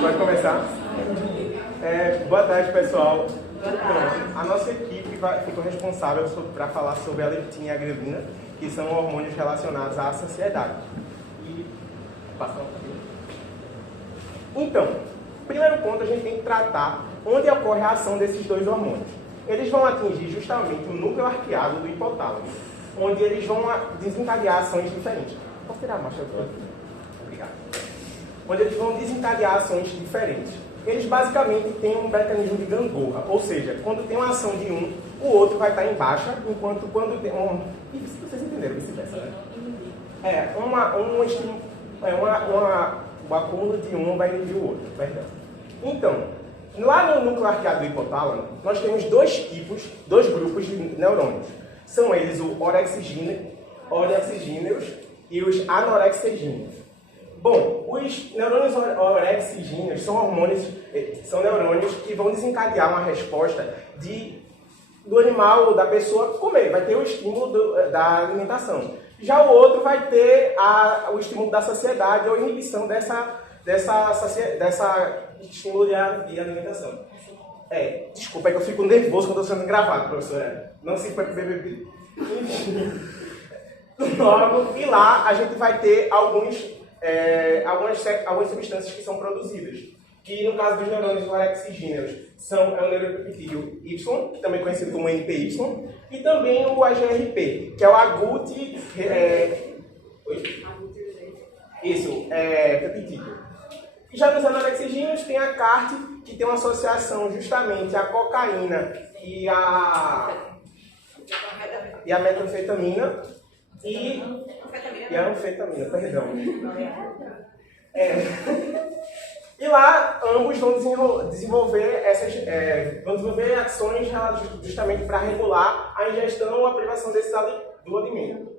Pode começar? Boa tarde, pessoal. Então, a nossa equipe ficou responsável para falar sobre a leptina e a grelina, que são hormônios relacionados à saciedade. Então, primeiro ponto, a gente tem que tratar onde ocorre a ação desses dois hormônios. Eles vão atingir justamente o núcleo arqueado do hipotálamo, onde eles vão desencadear ações diferentes. Posso tirar a marcha? Obrigado. Onde eles vão desencadear ações diferentes. Eles basicamente têm um mecanismo de gangorra, ou seja, quando tem uma ação de um, o outro vai estar em baixa, enquanto quando tem um... Vocês entenderam vice-versa, né? O acúmulo de um vai inibir o outro, perdão. Então, lá no núcleo arqueado do hipotálamo, nós temos dois grupos de neurônios. São eles o orexigêneos e os anorexigêneos. Bom, os neurônios orexigêneos são neurônios que vão desencadear uma resposta do animal ou da pessoa comer, vai ter o estímulo da alimentação. Já o outro vai ter o estímulo da saciedade ou inibição dessa estímulo de alimentação. Desculpa, é que eu fico nervoso quando estou sendo gravado, professora. Não se foi pro BBB. E lá a gente vai ter algumas substâncias que são produzidas. Que no caso dos neurônios orexigêneos é o neuropeptídeo Y, que também é conhecido como NPY, e também o AGRP, que é o peptídeo. E já nos anorexigêneos tem a CART, que tem uma associação justamente à cocaína e a metanfetamina e a anfetamina, perdão. E lá, ambos vão desenvolver ações justamente para regular a ingestão ou a privação do alimento.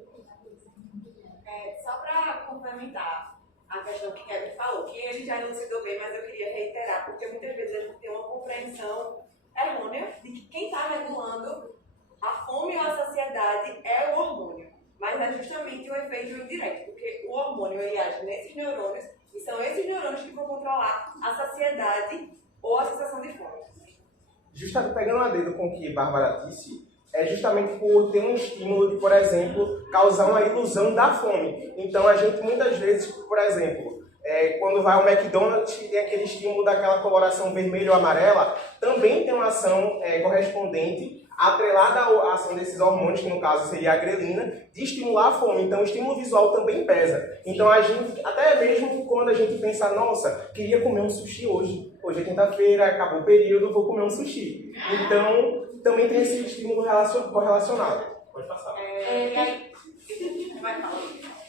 Só para complementar a questão que Kevin falou, que ele já elucidou bem, mas eu queria reiterar, porque muitas vezes a gente tem uma compreensão errônea de que quem está regulando a fome ou a saciedade é o hormônio, mas é justamente o efeito indireto, porque o hormônio ele age nesses neurônios, e são esses neurônios que vão controlar a saciedade ou a sensação de fome. Justamente pegando a dedo com o que Bárbara disse, é justamente por ter um estímulo de, por exemplo, causar uma ilusão da fome. Então a gente muitas vezes, por exemplo, quando vai ao McDonald's e tem aquele estímulo daquela coloração vermelha ou amarela, também tem uma ação correspondente atrelada à ação desses hormônios, que no caso seria a grelina, de estimular a fome. Então o estímulo visual também pesa. Então a gente, até mesmo quando a gente pensa, nossa, queria comer um sushi hoje. Hoje é quinta-feira, acabou o período, vou comer um sushi. Então também tem esse estímulo correlacionado. Pode passar.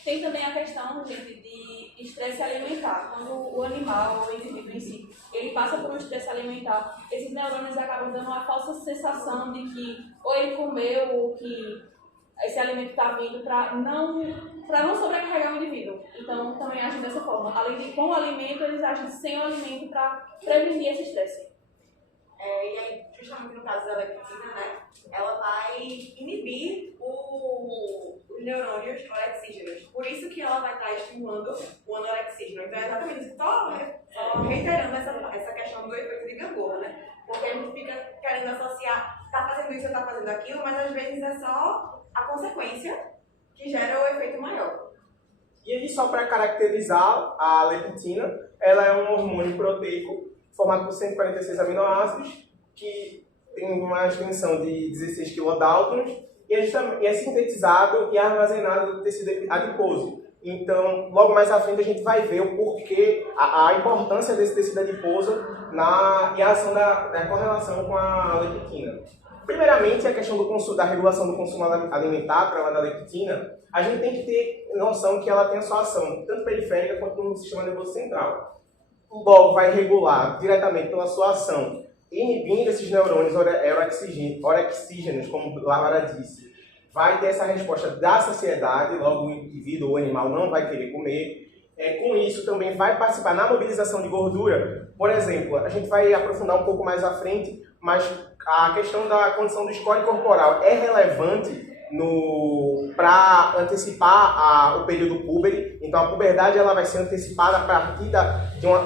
Tem também a questão, gente, de estresse alimentar. Quando o animal, o indivíduo em si, ele passa por um estresse alimentar, esses neurônios acabam dando uma falsa sensação de que ou ele comeu ou que esse alimento está vindo para não sobrecarregar o indivíduo. Então, também agem dessa forma. Além de com o alimento, eles agem sem o alimento para prevenir esse estresse. E aí, justamente no caso da leptina, né, ela vai inibir os neurônios orexígenos. Por isso que ela vai estar estimulando o anorexígeno. Então é exatamente isso. Só reiterando essa questão do efeito de gangorra, né? Porque a gente fica querendo associar, está fazendo isso ou está fazendo aquilo, mas às vezes é só a consequência que gera o efeito maior. E aí, só para caracterizar a leptina, ela é um hormônio proteico formado por 146 aminoácidos, que tem uma extensão de 16 kilodaltons, e é sintetizado e armazenado no tecido adiposo. Então, logo mais à frente, a gente vai ver o porquê, a importância desse tecido adiposo e a ação da correlação com a leptina. Primeiramente, a questão da regulação do consumo alimentar, atrelada à leptina, a gente tem que ter noção que ela tem a sua ação, tanto periférica quanto no sistema nervoso central. Logo, vai regular diretamente pela sua ação, inibindo esses neurônios orexígenos, como Bárbara disse. Vai ter essa resposta da saciedade, logo o indivíduo ou o animal não vai querer comer. Com isso, também vai participar na mobilização de gordura. Por exemplo, a gente vai aprofundar um pouco mais à frente, mas a questão da condição do score corporal é relevante para antecipar o período púbere. Então, Então a puberdade ela vai ser antecipada a partir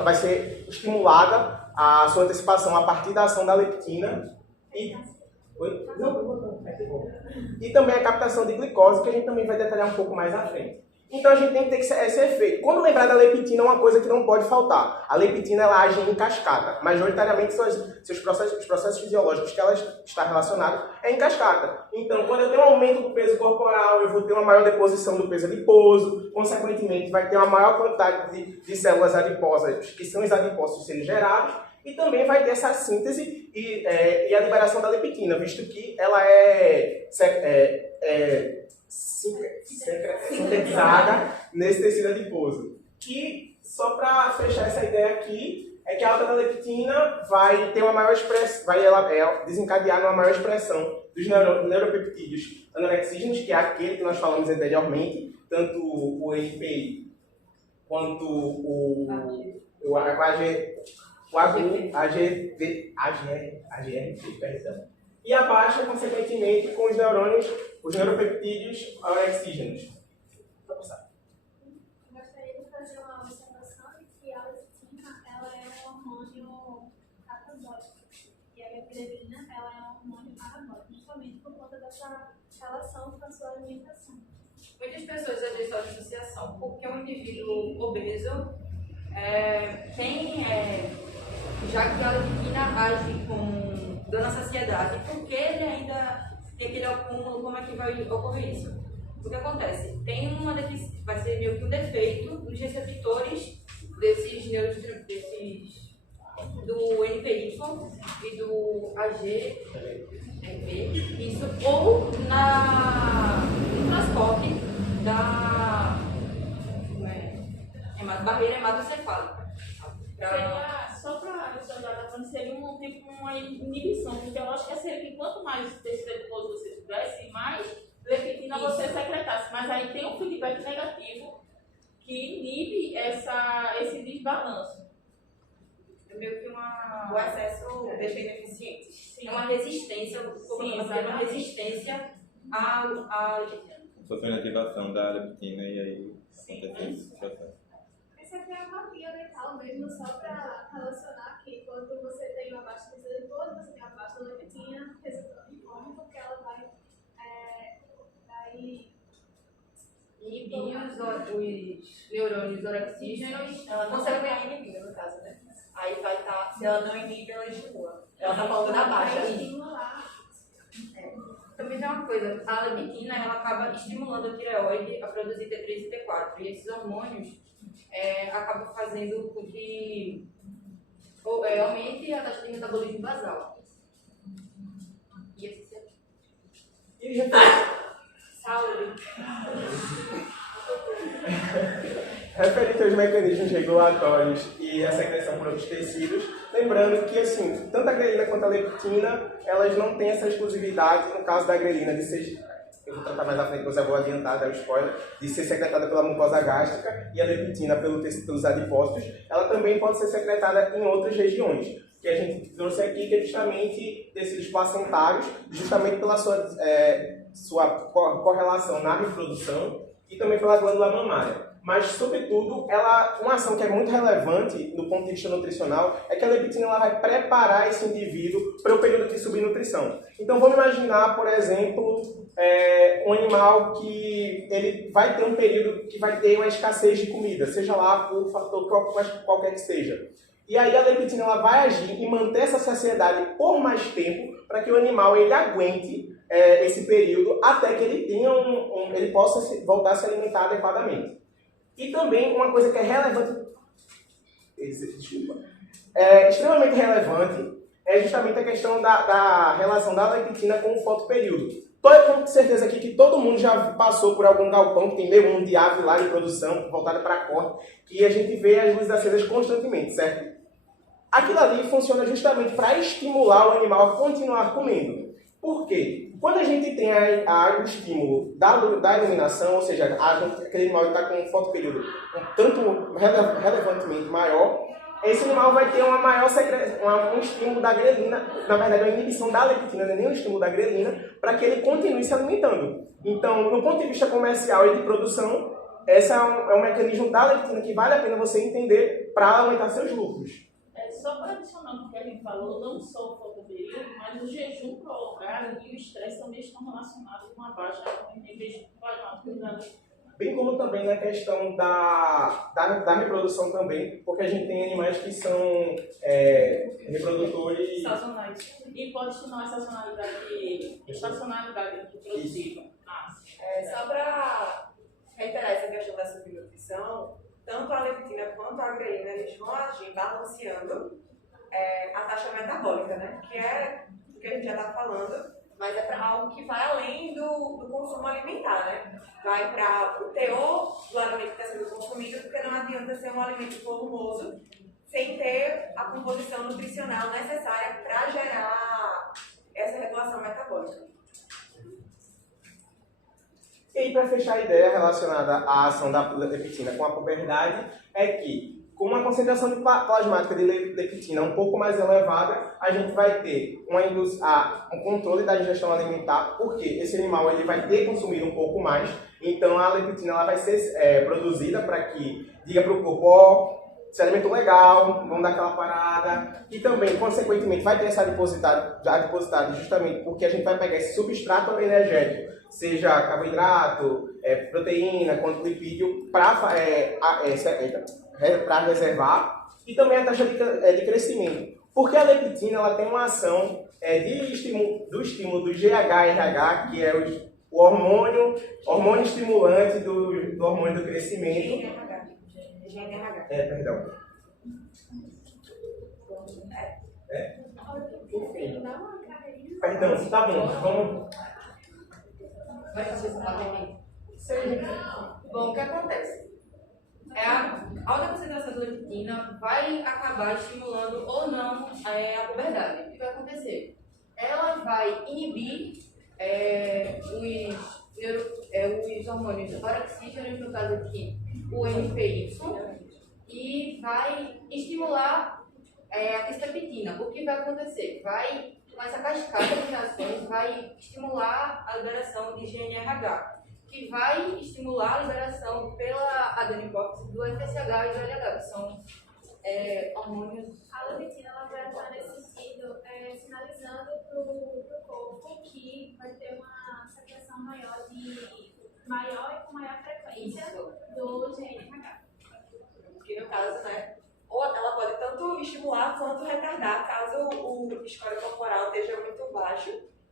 vai ser estimulada a sua antecipação a partir da ação da leptina e e também a captação de glicose, que a gente também vai detalhar um pouco mais à frente. Então a gente tem que ter esse efeito. Quando lembrar da leptina, uma coisa que não pode faltar. A leptina ela age em cascata. Majoritariamente os processos fisiológicos que ela está relacionada é em cascata. Então quando eu tenho um aumento do peso corporal, eu vou ter uma maior deposição do peso adiposo, consequentemente vai ter uma maior quantidade de células adiposas, que são os adipócitos sendo gerados, e também vai ter essa síntese e a liberação da leptina, visto que ela é sintetizada nesse tecido adiposo. E só para fechar essa ideia aqui, é que a alta da leptina vai ter uma maior expressão, vai desencadear uma maior expressão dos neuropeptídeos anorexígenos, que é aquele que nós falamos anteriormente, tanto o NPI quanto o AGRT, perdão. E abaixa, consequentemente, com os neuropeptídeos orexígenos. Gostaria de fazer uma observação de que a leptina ela é um hormônio catabólico e a grelina ela é um hormônio anabólico, justamente por conta dessa relação com a sua alimentação. Muitas pessoas às vezes fazem associação, porque um indivíduo obeso já que a leptina age dando a saciedade, porque ele ainda tem aquele acúmulo, como é que vai ocorrer isso? O que acontece? Vai ser meio que um defeito nos receptores do NPY e do AGRP, isso, ou no transporte da barreira hematocefálica. Só para seria uma inibição, porque eu acho que seria que quanto mais tecido adiposo você tivesse, mais leptina você secretasse. Mas aí tem um feedback negativo que inibe esse desbalanço. É meio que o excesso deixa ineficiente. É uma resistência, uma resistência à leptina. Só foi na ativação da leptina e aí acontece esse processo. Essa aqui é uma via dental mesmo, só para relacionar que quando você tem uma baixa tecido adiposo, você tem uma baixa leptina, resultando em fome, porque ela vai inibir os neurônios orexígenos. Ela não serve a inibir, no caso, né? Aí vai estar, se ela não inibe, ela estimula. Ela está falando da baixa. Também tem uma coisa, a leptina ela acaba estimulando a tireoide a produzir T3 e T4. E esses hormônios acabam fazendo com que aumente a taxa de metabolismo basal. E esse saúde. Referente aos mecanismos regulatórios e a secreção por outros tecidos, lembrando que, assim, tanto a grelina quanto a leptina, elas não têm essa exclusividade, no caso da grelina, de ser, eu vou tratar mais à frente, mas eu vou adiantar, dar um spoiler, de ser secretada pela mucosa gástrica, e a leptina pelos adipócitos, ela também pode ser secretada em outras regiões, que a gente trouxe aqui, que é justamente tecidos placentários, justamente pela sua correlação na reprodução e também pela glândula mamária. Mas, sobretudo, uma ação que é muito relevante do ponto de vista nutricional é que a leptina ela vai preparar esse indivíduo para o período de subnutrição. Então, vamos imaginar, por exemplo, um animal que ele vai ter um período que vai ter uma escassez de comida, seja lá por fator qualquer que seja. E aí a leptina ela vai agir e manter essa saciedade por mais tempo para que o animal ele aguente esse período até que ele tenha ele possa voltar a se alimentar adequadamente. E também uma coisa que é relevante, extremamente relevante, é justamente a questão da relação da leptina com o fotoperíodo. Estou com certeza aqui que todo mundo já passou por algum galpão que tem meio mundo de ave lá de produção, voltada para corte, que a gente vê as luzes acesas constantemente, certo? Aquilo ali funciona justamente para estimular o animal a continuar comendo. Por quê? Quando a gente tem o estímulo da iluminação, ou seja, aquele animal está com um fotoperíodo tanto relevantemente maior, esse animal vai ter uma maior um estímulo da grelina, na verdade, uma inibição da leptina, não é nem um estímulo da grelina, para que ele continue se alimentando. Então, no ponto de vista comercial e de produção, esse é um mecanismo da leptina que vale a pena você entender para aumentar seus lucros. Só para adicionar o que a gente falou, não só o fotoperíodo, mas o jejum prolongado e o estresse também estão relacionados com a baixa em jejum plasmático. Bem como também na questão da reprodução também, porque a gente tem animais que são reprodutores sazonais. E pode estimular a estacionalidade reprodutiva. Só para reiterar essa questão da subnutrição, tanto a leptina quanto a grelina, eles vão agir balanceando a taxa metabólica, né? Que é o que a gente já está falando, mas é para algo que vai além do consumo alimentar, né? Vai para o teor do alimento que está sendo consumido, porque não adianta ser um alimento volumoso sem ter a composição nutricional necessária para gerar essa regulação metabólica. E aí, para fechar a ideia relacionada à ação da leptina com a puberdade, é que, com uma concentração de plasmática de leptina um pouco mais elevada, a gente vai ter um controle da ingestão alimentar, porque esse animal ele vai ter consumido um pouco mais, então a leptina ela vai ser produzida para que diga para o corpo, ó, se alimentou legal, vamos dar aquela parada, e também, consequentemente, vai ter essa adiposidade justamente porque a gente vai pegar esse substrato energético, seja carboidrato, proteína, quanto lipídio, para reservar, e também a taxa de crescimento. Porque a leptina ela tem uma ação do estímulo do GHRH, que é o hormônio estimulante do hormônio do crescimento. GNRH. Perdão. Perdão, tá bom, vamos... Vai fazer essa parte aqui. Bom, o que acontece? A alta concentração de leptina vai acabar estimulando ou não a puberdade. O que vai acontecer? Ela vai inibir os hormônios orexígenos, no caso aqui, o NPY, e vai estimular a quistaptina. O que vai acontecer? Com essa cascata de reações, vai estimular a liberação de GNRH, que vai estimular a liberação pela adenopófise do FSH e do LH, que são hormônios. A leptina ela vai atuar nesse sentido, sinalizando para o corpo que vai ter uma secreção maior e com maior frequência do GNRH. Que no caso, né, ou ela pode tanto estimular quanto retardar, caso o score corporal esteja muito baixo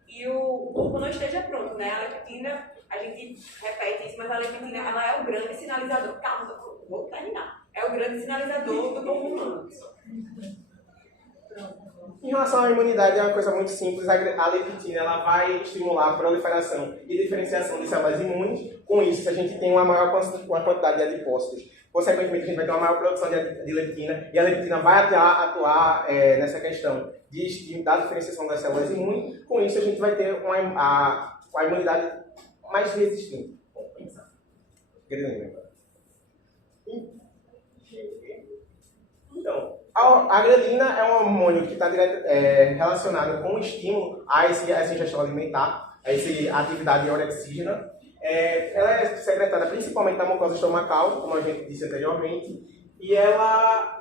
e o corpo não esteja pronto, né? A leptina, a gente repete isso, mas a leptina ela é o grande sinalizador. Calma, vou terminar. É o grande sinalizador do corpo humano. Em relação à imunidade, é uma coisa muito simples. A leptina ela vai estimular a proliferação e diferenciação de células imunes. Com isso, a gente tem uma maior quantidade de adipócitos. Consequentemente, a gente vai ter uma maior produção de leptina e a leptina vai atuar nessa questão da diferenciação das células imunes. Com isso, a gente vai ter uma imunidade mais resistente. Vamos pensar. Então, a grelina é um hormônio que está relacionado com o estímulo a essa ingestão alimentar, a essa atividade orexígena. Ela é secretada principalmente na mucosa estomacal, como a gente disse anteriormente,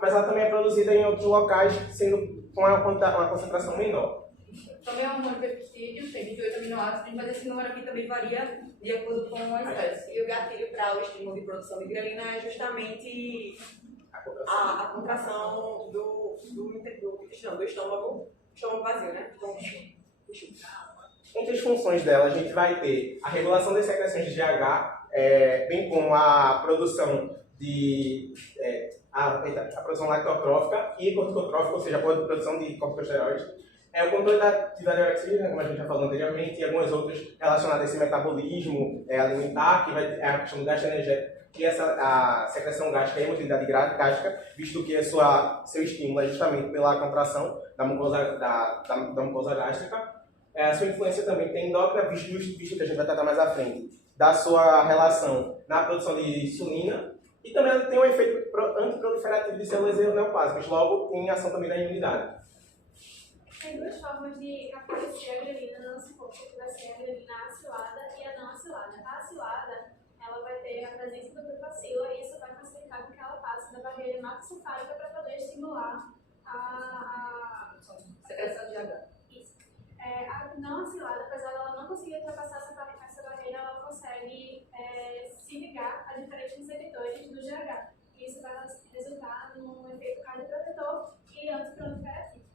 mas ela também é produzida em outros locais, sendo com uma concentração menor. Também é um hormônio peptídeo, tem 28 aminoácidos, mas esse número aqui também varia de acordo com a espécie. E o gatilho para o estímulo de produção de grelina é justamente a contração do estômago vazio, né? Entre as funções dela, a gente vai ter a regulação das secreções de GH, bem como a produção a produção lactotrófica e corticotrófica, ou seja, a produção de corticosteroides. O controle da atividade orexígena, como a gente já falou anteriormente, e algumas outras relacionadas a esse metabolismo alimentar, que vai a questão do gasto energético e a secreção gástrica e a motilidade gástrica, visto que seu estímulo é justamente pela contração da mucosa gástrica. A sua influência também tem endócrina, visto que a gente vai tratar mais à frente, da sua relação na produção de insulina, e também ela tem um efeito antiproliferativo de células neoplásicas, logo tem ação também da imunidade. Tem duas formas de aparecer a grelina no nosso corpo, que vai ser a grelina acilada e a não acilada. A acilada, ela ela vai ter a presença do glutacila e isso vai facilitar com que ela passe da barreira hematoencefálica para poder estimular a secreção de H. Isso. A não acilada, apesar dela não conseguir ultrapassar essa barreira, ela consegue se ligar a diferentes receptores do GH. E isso vai resultar num efeito cardioprotetor e antiproliferativo.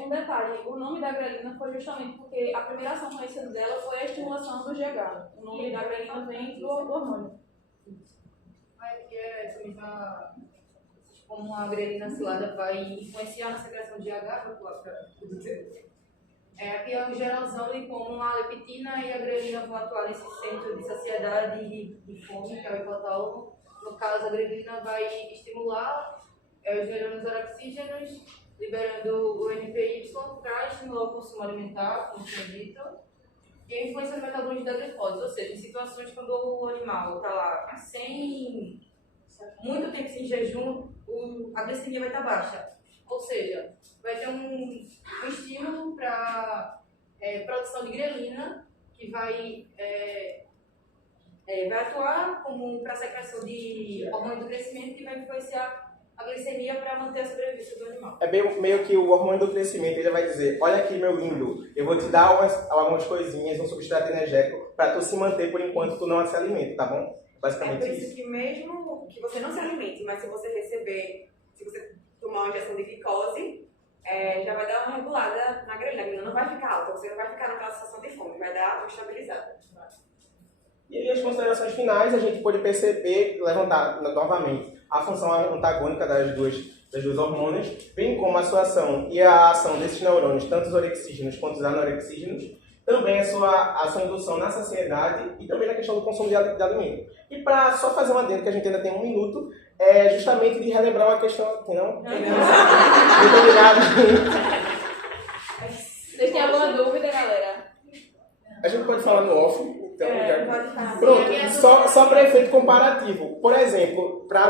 Um detalhe, o nome da grelina foi justamente porque a primeira ação conhecida dela foi a estimulação do GH. O nome da grelina vem do hormônio. Aqui também como a grelina acilada vai influenciar na secreção de H, aqui é o geralzão e como a leptina e a grelina vão atuar nesse centro de saciedade e de fome, que é o hipotálamo. No caso, a grelina vai estimular os neurônios orexígenos, liberando o NPY para estimular o consumo alimentar, como foi dito, e a influência no metabolismo da glicose. Ou seja, em situações quando o animal está lá sem muito tempo sem jejum, a glicemia vai estar baixa. Ou seja, vai ter um estímulo para produção de grelina, que vai atuar como para a secreção de hormônio do crescimento, que vai influenciar a glicemia para manter a sobrevivência do animal. É meio que o hormônio do crescimento, ele vai dizer, olha aqui meu lindo, eu vou te dar algumas coisinhas, um substrato energético para tu se manter por enquanto tu não se alimenta, tá bom? Basicamente por isso que mesmo que você não se alimente, mas se você tomar uma injeção de glicose, já vai dar uma regulada na grelina. A grelina não vai ficar alta, você não vai ficar naquela sensação de fome, vai dar uma estabilizada. E aí as considerações finais, a gente pode perceber, levantar novamente a função antagônica das duas hormônios, bem como a sua ação e a ação desses neurônios, tanto os orexígenos quanto os anorexígenos, também a sua indução na saciedade e também na questão do consumo de alimento. E para só fazer um adendo, que a gente ainda tem 1 minuto, é justamente de relembrar uma questão... Não? Muito obrigado, gente. Vocês têm alguma dúvida, galera? A gente pode falar no off. Então, Pode falar. pronto, só para efeito comparativo. Por exemplo, para